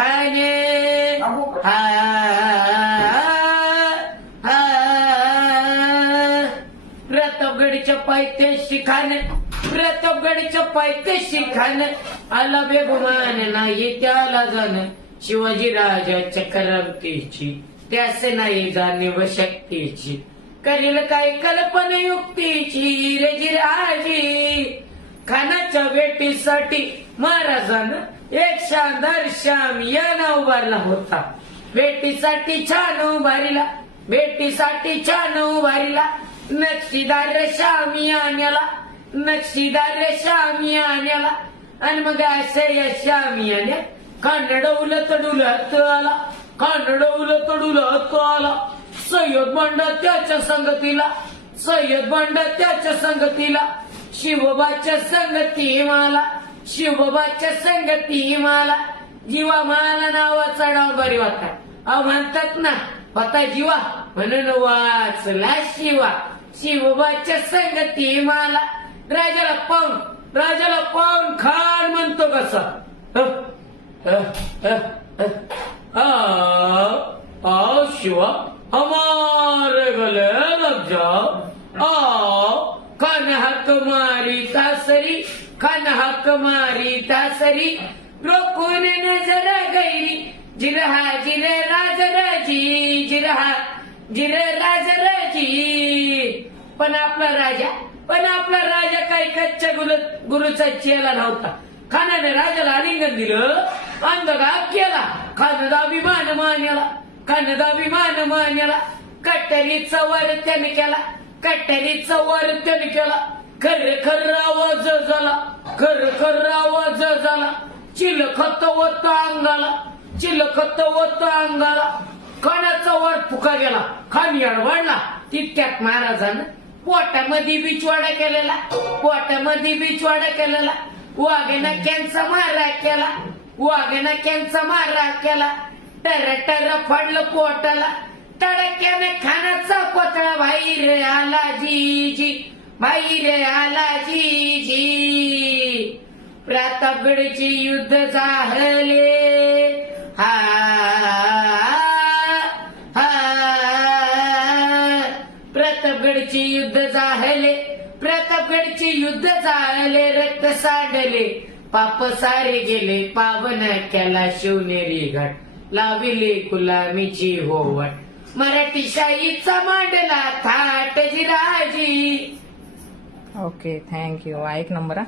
ठाणे प्रतापगडच्या पायथ्याशी खान प्रतापगडच्या पायथ्याशी खान आला बेगुमान नाही त्याला जाण शिवाजी राजाच्या करामतीची त्यास नाही जाणीव शक्तीची करील काय कल्पना युक्तीची रजिराजी खानाच्या भेटीसाठी महाराजानं एक शानदार श्याम या उभारला होता भेटीसाठी छान उभारीला भेटीसाठी छान उभारीला नक्षीदार श्यामी आण्याला नक्षीदार श्यामी आण्याला आणि मग असे या श्यामी आण्या कानडवलं तडुलं आला कानडवलं तडुलं आला सय्यद बंड त्याच्या संगतीला सय्यद बंड त्याच्या संगतीला शिवबाच्या संगती मला शिवबाच्या संगती मला जीवा मला नावाचा डाव बरी होता अहो म्हणतात ना होता जीवा म्हणून वाचला शिवा शिवबाच्या संगती मला राजाला पाहून खान म्हणतो कसा आओ शिवा हमारे गले लग जाओ आओ खान हक मारी तासरी खान हक मारी तासरी रोकून नजर गैरी जिरहा जिरे राजराजी जिरहा जिरे राजराजी पण आपला राजा काही कच्च्या गुरुचा चेला नव्हता खानाने राजाला आलिंगन दिलं अंगघात केला खानदाभिमान मान्याला खानदाभिमान मान्याला कट्टरीचा वर त्याने केला कट्टरीचा वर त्याने केला खर आवाज झाला खर आवाज झाला चिलखत वत अंगाला चिलखत वत अंगाला खानाचा वर फुका गेला खान वाढला तितक्यात महाराजानं पोटामध्ये बिचवाडा केलेला पोटामध्ये बिचवाडा केलेला वाघनक्यांचा मारा केला वाघनक्यांचा मारा केला टर फाडलं पोटाला तडक्याने खानाचा कोतळा बाहेर आला जी जी बाहेर आला जी जी प्रतापगडचे युद्ध झाले प्रतापगडचे युद्ध झाले प्रतापगडचे युद्ध झाले रक्त सांडले पाप सारे गेले पावन केला शिवनेरी घाट लाविले गुलामीची होवट मराठी शाहीचा मांडला थाट जिराजी. Okay, thank you. ऐक नंबर.